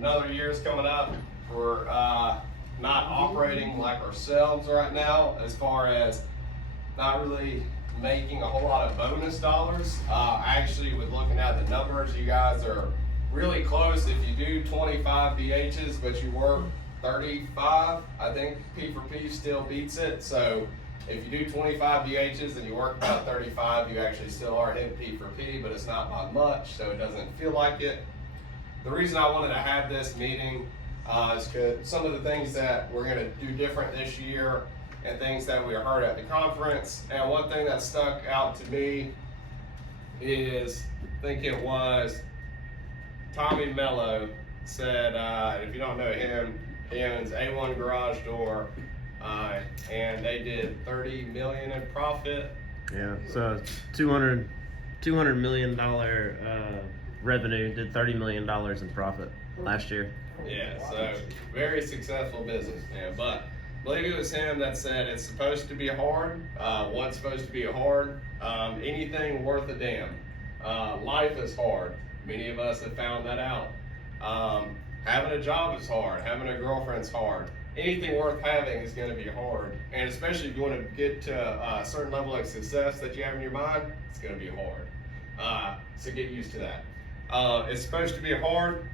another year's coming up. We're not operating like ourselves right now, as far as not really making a whole lot of bonus dollars. Actually, with looking at the numbers, you guys are really close. If you do 25 DHs, but you work 35, I think P4P still beats it. So if you do 25 DHs and you work about 35, you actually still are hitting P4P, but it's not by much, so it doesn't feel like it. The reason I wanted to have this meeting is because some of the things that we're going to do different this year and things that we heard at the conference. And one thing that stuck out to me is, I think it was Tommy Mello said, if you don't know him, he owns A1 Garage Door, and they did $30 million in profit. Yeah, so $200 million revenue, did $30 million in profit last year. Yeah, so very successful businessman. But I believe it was him that said it's supposed to be hard. What's supposed to be hard? Anything worth a damn. Life is hard. Many of us have found that out. Having a job is hard. Having a girlfriend's hard. Anything worth having is going to be hard. And especially if you want to get to a certain level of success that you have in your mind, it's going to be hard. So get used to that. It's supposed to be hard, ...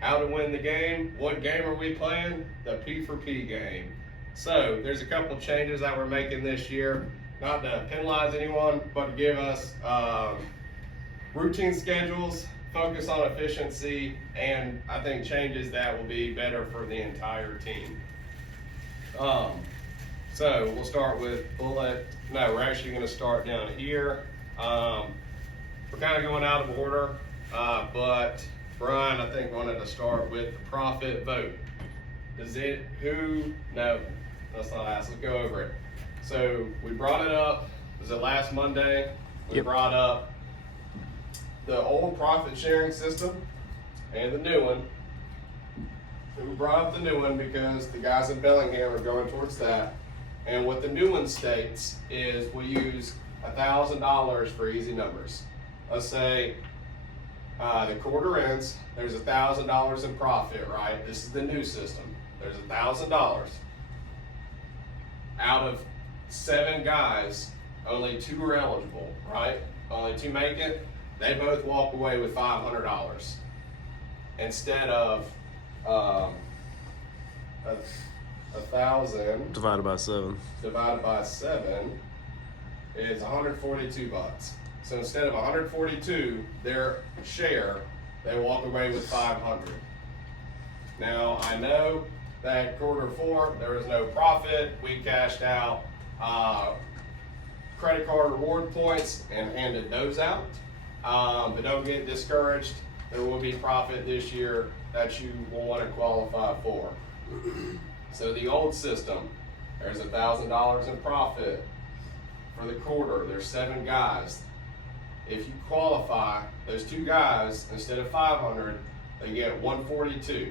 How to win the game. What game are we playing? The P4P game. So there's a couple changes that we're making this year, not to penalize anyone, but to give us routine schedules, focus on efficiency, and I think changes that will be better for the entire team. So we'll start with bullet. No, we're actually going to start down here. We're kind of going out of order, but Brian, I think, wanted to start with the profit vote. No, let's not ask, let's go over it. So we brought it up, was it last Monday? We brought up the old profit sharing system and the new one. And we brought up the new one because the guys in Bellingham are going towards that. And what the new one states is we use $1,000 for easy numbers. Let's say the quarter ends, there's $1,000 in profit, right? This is the new system. There's $1,000. Out of 7 guys, only 2 are eligible, right? Only 2 make it. They both walk away with $500 instead of 1,000 Divided by 7. divided by 7 is 142 bucks. So instead of 142, their share, they walk away with 500. Now I know that Q4 there was no profit. We cashed out credit card reward points and handed those out. But don't get discouraged. There will be profit this year that you will want to qualify for. So the old system, there's $1,000 in profit for the quarter. There's 7 guys. If you qualify, those 2 guys, instead of 500, they get 142.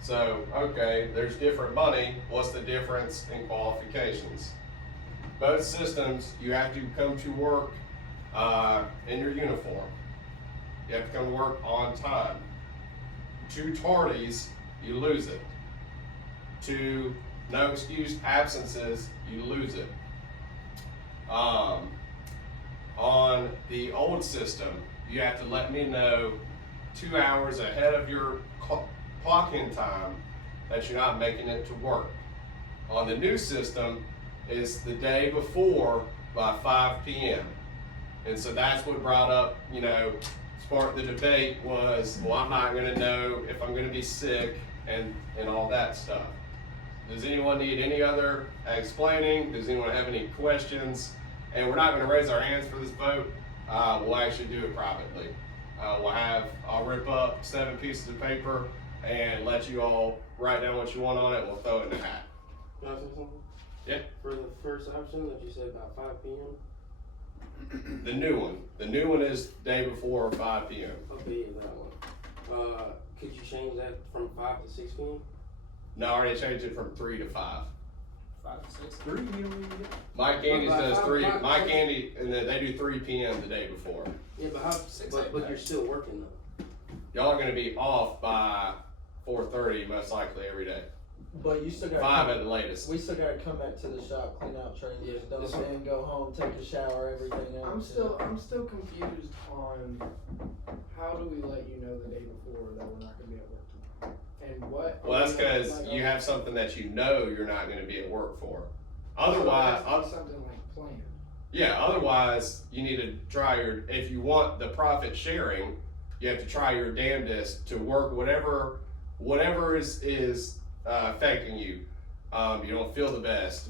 So, okay, there's different money. What's the difference in qualifications? Both systems, you have to come to work in your uniform. You have to come to work on time. 2 tardies, you lose it. 2 no excuse absences, you lose it. On the old system, you have to let me know 2 hours ahead of your clock-in time that you're not making it to work. On the new system, it's the day before by 5 p.m. And so that's what brought up, sparked the debate was, well, I'm not gonna know if I'm gonna be sick and all that stuff. Does anyone need any other explaining? Does anyone have any questions? And we're not going to raise our hands for this vote. We'll actually do it privately. I'll rip up 7 pieces of paper and let you all write down what you want on it. We'll throw it in the hat. Can I say something? Yeah. For the first option that you said about 5 p.m. The new one is day before 5 p.m. Okay, yeah, that one. Could you change that from 5 to 6 p.m.? No, I already changed it from 3 to 5. 5 to 6. 3, you don't even get. Mike Andy's does 3. Five. Mike Andy, and then they do 3 p.m. the day before. Yeah, but how? But you're still working though. y'all are gonna be off by 4:30 most likely every day. But you still got 5 at the latest. we still gotta come back to the shop, clean out trailers, Yeah, dump it's- in, go home, take a shower, everything else. I'm still confused on how do we let you know the day before that we're not gonna be at work tomorrow? And what? Well, that's because like, you have something that you know you're not gonna be at work for. so Otherwise, it has to be something like planned. yeah, otherwise you need to try if you want the profit sharing, you have to try your damnedest to work whatever is affecting you. You don't feel the best.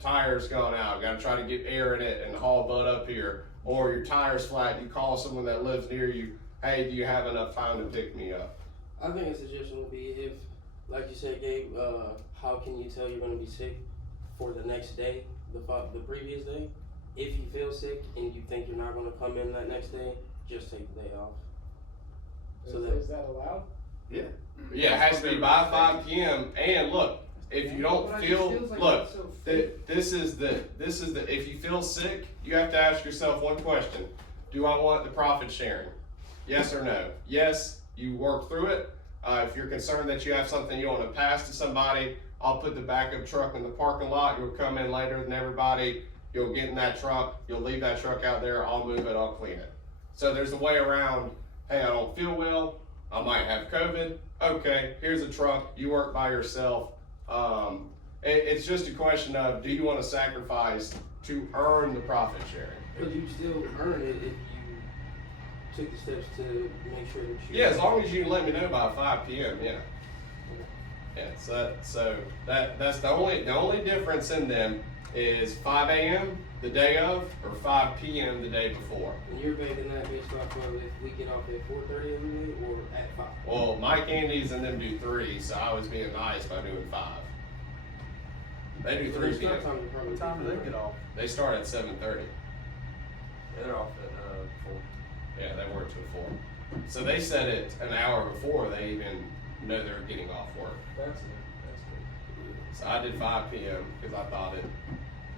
Tire's gone out, gotta try to get air in it and haul butt up here. Or your tire's flat, you call someone that lives near you, hey, do you have enough time to pick me up? I think a suggestion would be if, like you said, Gabe, how can you tell you're gonna be sick for the next day, the previous day? If you feel sick and you think you're not gonna come in that next day, just take the day off. So that, Is that allowed? Yeah, it has to be by 5 p.m. And look, if you don't But it feel, just feels like look, it's so fake. this is the, if you feel sick, you have to ask yourself one question. Do I want the profit sharing? Yes or no? Yes, you work through it. If you're concerned that you have something you want to pass to somebody, I'll put the backup truck in the parking lot. You'll come in later than everybody. You'll get in that truck. You'll leave that truck out there. I'll move it. I'll clean it. So there's a way around, hey, I don't feel well. I might have COVID. Okay, here's a truck. You work by yourself. It's just a question of, do you want to sacrifice to earn the profit sharing? but you still earn it if you took the steps to make sure that you. Yeah, as long as you let me know by 5 p.m. Yeah. Yeah. So that's the only difference in them is 5 a.m. the day of or 5 p.m. the day before. And you're making that based off of if we get off at 4:30 every day or at 5. Well, Mike Andes and them do 3, so I was being nice by doing 5. They do 3 p.m. What time do they get off? They start at 7:30. Yeah, they're off at 4. Yeah, they work till 4. So they set it an hour before they even know they're getting off work. That's good. So I did 5 p.m. because I thought it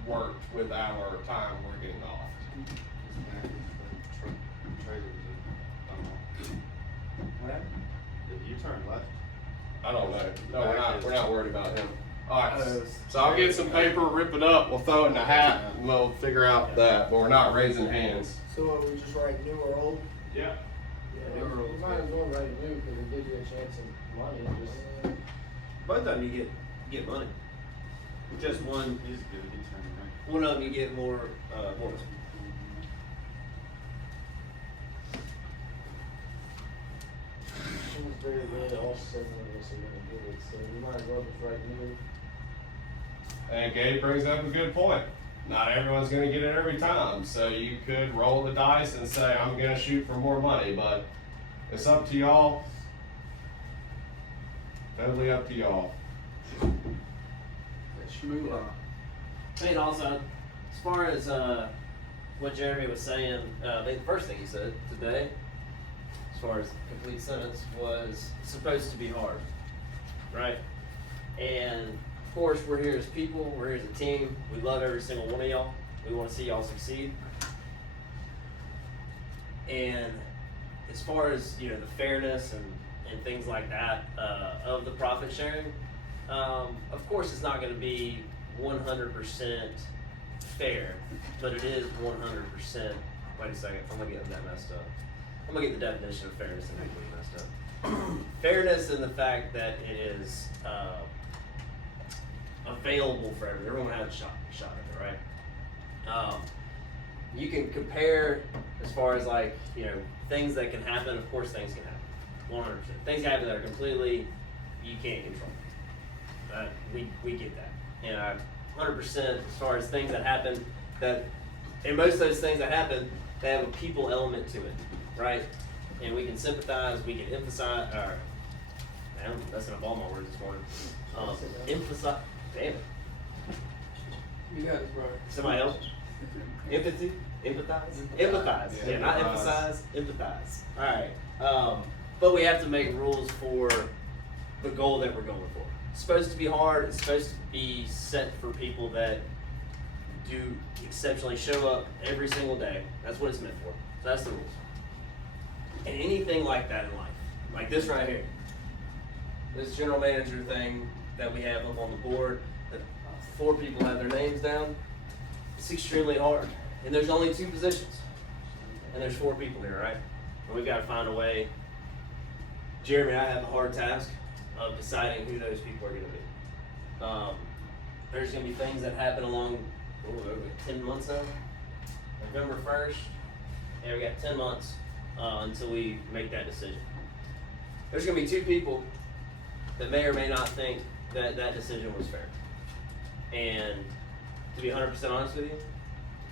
worked with our time we're getting off. What happened? Did you turn left? I don't know. No, we're not worried about him. Alright, Uh, so I'll get some paper, rip it up, we'll throw it in the hat, and we'll figure out that, but we're not raising hands. So what, we just write new or old? Yeah. Yeah, You might as well write new because it gives you a chance of money. Just, Both of them you get money. Just one, He's good. He turned right. one of them you get more points. seems very good, all 7 of us are gonna do it, so you might as well just write new. And Gabe brings up a good point. Not everyone's gonna get it every time, so you could roll the dice and say, I'm gonna shoot for more money, but it's up to y'all. Totally up to y'all. And also, as far as what Jeremy was saying, I think the first thing he said today, as far as complete sentence, was supposed to be hard, right? And of course, we're here as people, we're here as a team. We love every single one of y'all. We want to see y'all succeed. And as far as the fairness and things like that of the profit sharing, of course, it's not going to be 100% fair, but it is 100%. Wait a second, I'm gonna get that messed up. I'm gonna get the definition of fairness and equity messed up. Fairness in the fact that it is available for everyone. Everyone has a shot at it, right? You can compare as far as things that can happen. Of course, things can happen. 100%. Things happen that are completely you can't control. We get that. And 100% as far as things that happen and most of those things that happen, they have a people element to it, right? And we can sympathize, we can emphasize, man, that's in all my words this morning. Emphasize, damn it. You got it, bro. Somebody else? Empathy? Empathize? Empathize. Yeah, not empathize. emphasize, empathize. Alright. But we have to make rules for the goal that we're going for. It's supposed to be hard, it's supposed to be set for people that do exceptionally show up every single day. That's what it's meant for. So that's the rules. And anything like that in life, like this right here, this general manager thing that we have up on the board, that 4 people have their names down, it's extremely hard. And there's only 2 positions. And there's 4 people here, right? And we've got to find a way. Jeremy and I have a hard task of deciding who those people are going to be. There's going to be things that happen along, over 10 months now. November 1st, and we got 10 months until we make that decision. There's going to be 2 people that may or may not think that that decision was fair. And to be 100% honest with you,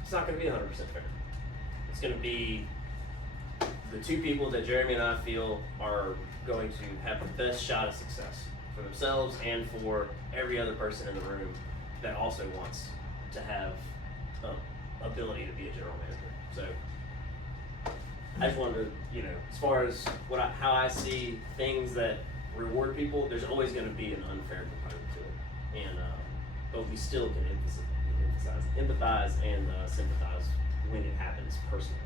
it's not going to be 100% fair. It's going to be the 2 people that Jeremy and I feel are going to have the best shot of success for themselves and for every other person in the room that also wants to have ability to be a general manager. So I just wanted to, as far as how I see things that reward people, there's always going to be an unfair component to it, and but we still can empathize and sympathize when it happens personally.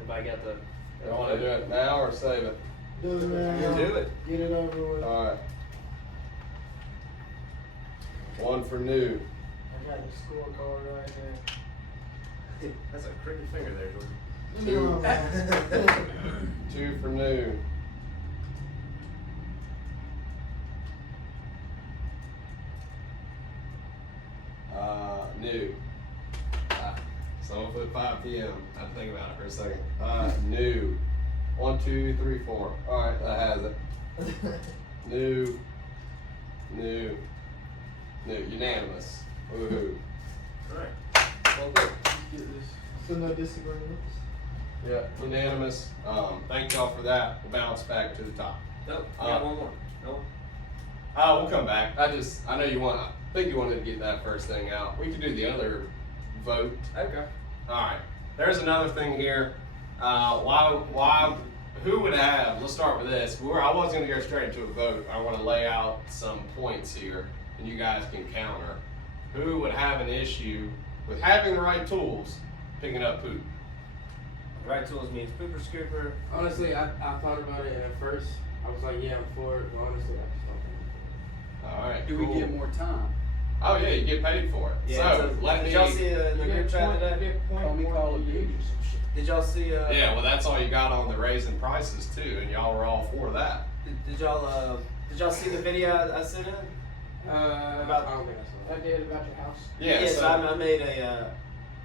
Everybody got the? You want to do it now or save it? Do it now. Do it. Get it over with. All right. 1 for new. I got the scorecard right there. That's a crooked finger there, Jordan. No, man. 2 for new. New. Someone put 5 p.m. I had to think about it for a second. New. 1, 2, 3, 4. All right, that has it. New. Unanimous. Woohoo. All right. Well, good. So no disagreements? Yeah, unanimous. Thank y'all for that. We'll bounce back to the top. Nope. We got one more. No. We'll come back. I know I think you wanted to get that first thing out. We can do the other vote. Okay. Alright. There's another thing here. Who would have, let's start with this. I wasn't going to go straight into a vote. I want to lay out some points here, and you guys can counter. Who would have an issue with having the right tools picking up poop? Right tools means pooper scooper. Honestly, I thought about it, and at first I was like, yeah, I'm for it. But honestly, I just don't think I'm for it. Alright, Do cool. we get more time? Oh yeah, you get paid for it. Yeah, so let did me. y'all see in the group chat today? Call me Call of Duty. Did y'all see? Yeah, well that's all you got on the raising prices too, and y'all were all for that. Did y'all see the video I sent in? I don't think I saw I did about your house. Yeah, So I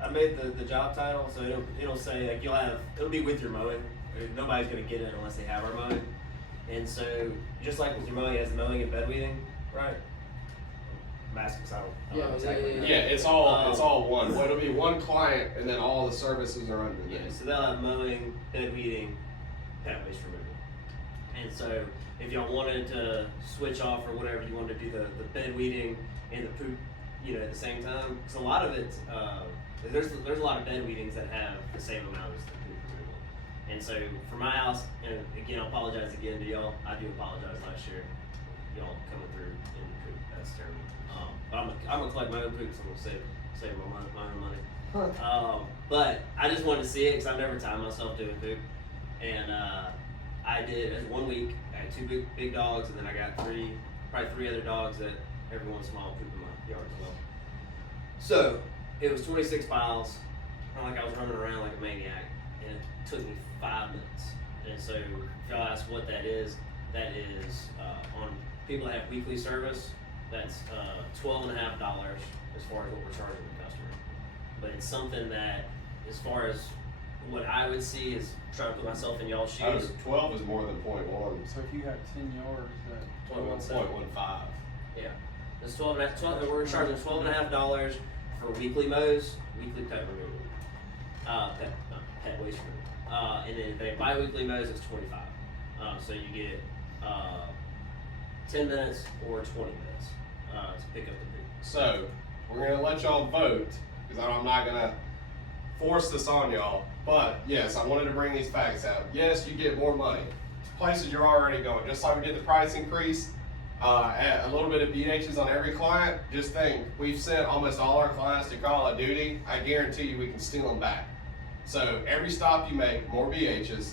made the job title, so it'll say like it'll be with your mowing. Nobody's gonna get it unless they have our mowing. And so just like with your mowing, it has mowing and bed weeding, right? I'm asking 'cause I don't know exactly. Yeah, it's all one. Well, it'll be one client, and then all the services are under Yeah, this. so they'll have mowing, bed weeding, pet waste removal. And so if y'all wanted to switch off or whatever, you wanted to do the bed weeding and the poop, at the same time. Because a lot of it, there's a lot of bed weedings that have the same amount as the poop removal. And so for my house, and again, I apologize again to y'all. I do apologize last year. Y'all coming through in the poop. That's terrible. But I'm gonna collect my own poop, so I'm gonna save my own money. But I just wanted to see it because I've never timed myself doing poop, and I did as 1 week. I had 2 big dogs, and then I got probably three other dogs that every once in a while poop in my yard as well. So it was 26 miles, kind of like I was running around like a maniac, and it took me 5 minutes. And so if y'all ask what that is on people that have weekly service. That's $12.50 as far as what we're charging the customer. But it's something that, as far as what I would see, is trying to put myself in y'all's shoes. 12 is more than 0.1. So if you have 10 yards, that 0.15. Yeah, it's 12. We're charging $12.50 for weekly mows, weekly pet removal, pet waste removal, and then if they bi-weekly mows, it's $25. So you get 10 minutes or 20 minutes to pick up the poop. So we're gonna let y'all vote because I'm not gonna force this on y'all. But yes, I wanted to bring these facts out. Yes, you get more money. Places you're already going. Just like we did the price increase, a little bit of BHs on every client. Just think, we've sent almost all our clients to Call of Duty. I guarantee you we can steal them back. So every stop you make, more BHs,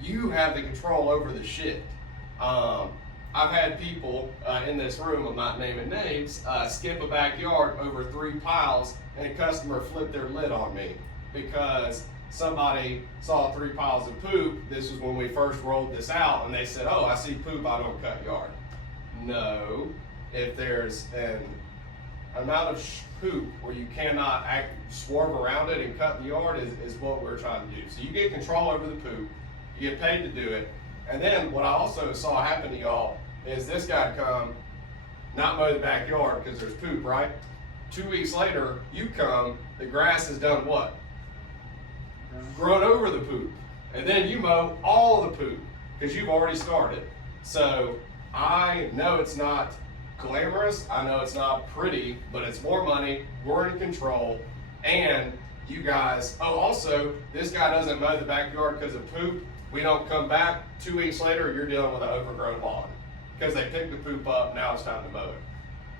you have the control over the shit. I've had people in this room, I'm not naming names, skip a backyard over 3 piles and a customer flipped their lid on me because somebody saw 3 piles of poop. This was when we first rolled this out and they said, oh, I see poop, I don't cut yard. No, if there's an amount of poop where you cannot swerve around it and cut the yard is what we're trying to do. So you get control over the poop, you get paid to do it. And then what I also saw happen to y'all is this guy come, not mow the backyard because there's poop, right? 2 weeks later, you come, the grass has done what? Grown over the poop. And then you mow all the poop because you've already started. So I know it's not glamorous, I know it's not pretty, but it's more money, we're in control, and you guys, oh also, this guy doesn't mow the backyard because of poop. We don't come back 2 weeks later, you're dealing with an overgrown lawn because they picked the poop up. Now it's time to mow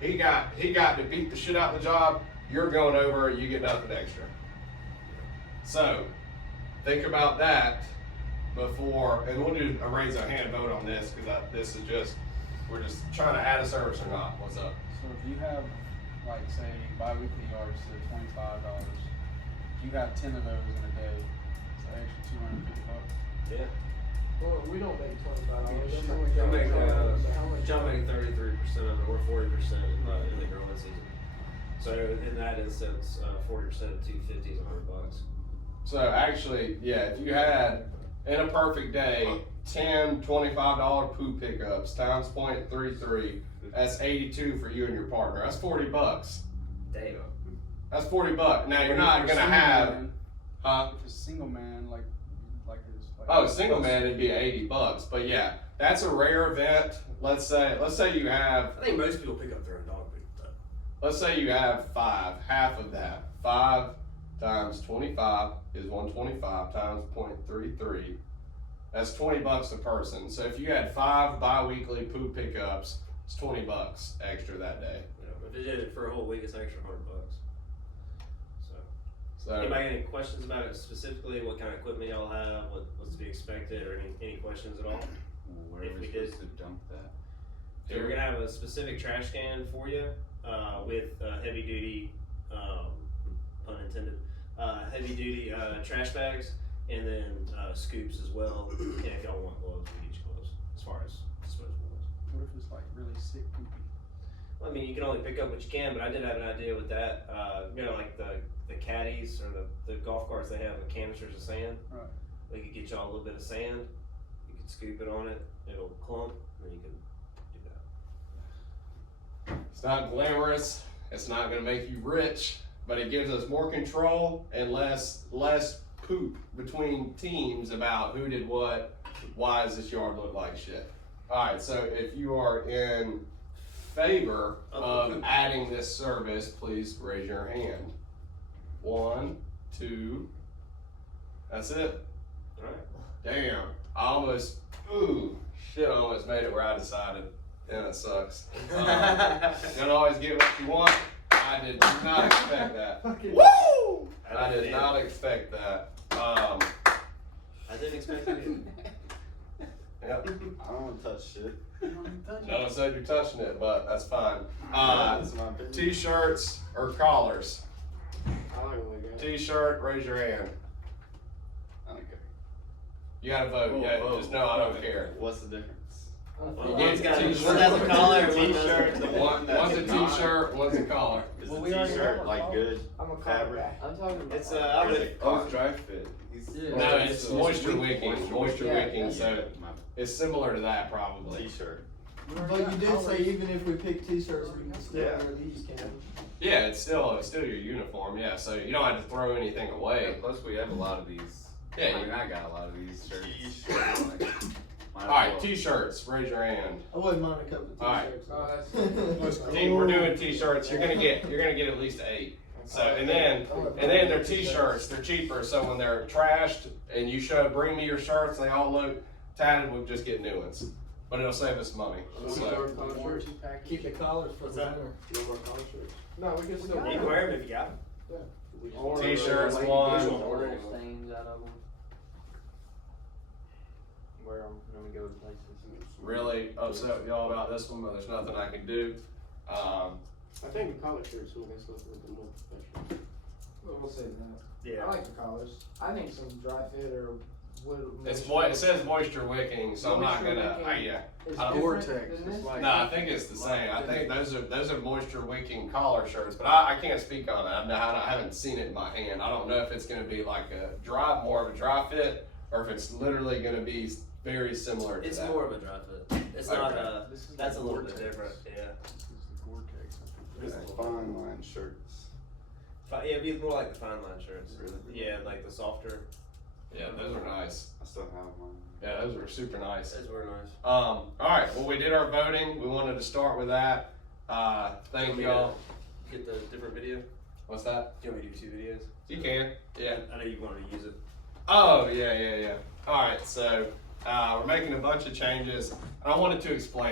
it. He got to beat the shit out of the job. You're going over, you get nothing extra. So think about that before, and we'll do a raise our hand vote on this because this is just, we're just trying to add a service or not. What's up? So if you have, like, say, bi-weekly yards to $25, if you have 10 of those in a day, it's an extra $250. Yeah. Well, we don't make $25. Y'all make, How much? y'all make 33% of it, or 40% in the growing season. So in that instance, 40% of 250 is $100. So actually, yeah, if you had, in a perfect day, 10 $25 poop pickups times 0.33, that's 82 for you and your partner. That's $40. Damn. That's $40. Now you're But not if gonna you're a have, single man- huh? If it's a single man, like it's like. Oh, single man, it'd be $80. But yeah, that's a rare event. Let's say you have, I think most people pick up their own dog poop, though. let's say you have 5, half of that. 5 times 25 is 125 times 0.33. That's $20 a person. So if you had 5 bi-weekly poop pickups, it's $20 extra that day. You know, if you did it for a whole week, it's an extra $100. So, So anybody got any questions about it specifically? What kind of equipment y'all have? What's to be expected, or any questions at all? Where If are we we did- supposed to dump that? So we're gonna have a specific trash can for you, with heavy duty, pun intended, heavy duty trash bags, and then scoops as well. And if y'all want gloves, we get you gloves as far as disposable ones. What if it's like really sick poopy? Well, I mean, you can only pick up what you can, but I did have an idea with that. You know, like the caddies or the golf carts, they have canisters of sand. Right. We could get y'all a little bit of sand. You can scoop it on it. It'll clump, and then you can do that. it's not glamorous. It's not gonna make you rich, but it gives us more control and less poop between teams about who did what. Why does this yard look like shit? All right, so if you are in favor of adding this service, please raise your hand. 1, 2. That's it. All right. Damn. I almost made it where I decided. Yeah, it sucks. You don't always get what you want. I did not expect that. Woo! I did not expect that. I didn't expect it either. Yep. I don't want to touch shit. No one said you're touching it, but that's fine. That's my opinion. T-shirts or collars? I like what we got. T-shirt, raise your hand. I don't care. You gotta vote. Whoa, Yeah, whoa. just know I don't care. What's the difference? Well, one's got T-shirt. one has a collar, and one T-shirt. doesn't. One's a T-shirt, one's a collar. Is Well, the we already t-shirt have like our good I'm a fabric? I'm talking about. It's I would. Oh, it's dry fit. Yeah. No, it's moisture wicking. Moisture Yeah. wicking, so My it's similar to that probably. t-shirt. But you did say even if we pick t-shirts, we can still Yeah. wear these, can we? Yeah, it's still your uniform. Yeah, so you don't have to throw anything away. Plus, we have a lot of these. Yeah. I mean, I got a lot of these shirts. All right, T-shirts. Raise your hand. I wouldn't mind a couple of All right. t-shirts. Team, we're doing T-shirts. You're gonna get at least 8. So and then they're T-shirts. They're cheaper. So when they're trashed and you bring me your shirts, they all look tatted. We'll just get new ones, but it'll save us money. So Warranty package. Keep the collars for What's the that? winter. No more collar shirts. No, we can still. You can wear them if you got them. We just- Or- T-shirts, Like, one. we don't order Little anymore. stains out of them. Wear them when we go to places. Really upset with y'all about this one, but there's nothing I can do. I think the collar shirts make us look a little bit more professional. Well, we'll say that. Yeah. I like the collars. I think some dry fit or wood. It says moisture wicking, so I'm not Moisture gonna. wicking. Yeah. It's I- different Gore-Tex, than it's this? like- No, I think it's the same. I think those are moisture wicking collar shirts, but I can't speak on that. I haven't seen it in my hand. I don't know if it's gonna be like more of a dry fit, or if it's literally gonna be very similar to It's that. more of a dry fit. It's not Okay. This is that's the a little bit Gore-Tex. different, yeah. This is the Gore-Tex. It's the fine line shirts. Yeah, it'd be more like the fine line shirts. Really? Yeah, like the softer. Yeah, those are nice. I still have mine. Yeah, those are super nice. Those were nice. All right. Well, we did our voting. We wanted to start with that. Thank Want me y'all. to Get the different video. What's that? Do you want me to do 2 videos? You can. Yeah. I know you wanted to use it. Oh, yeah. All right. So we're making a bunch of changes, and I wanted to explain.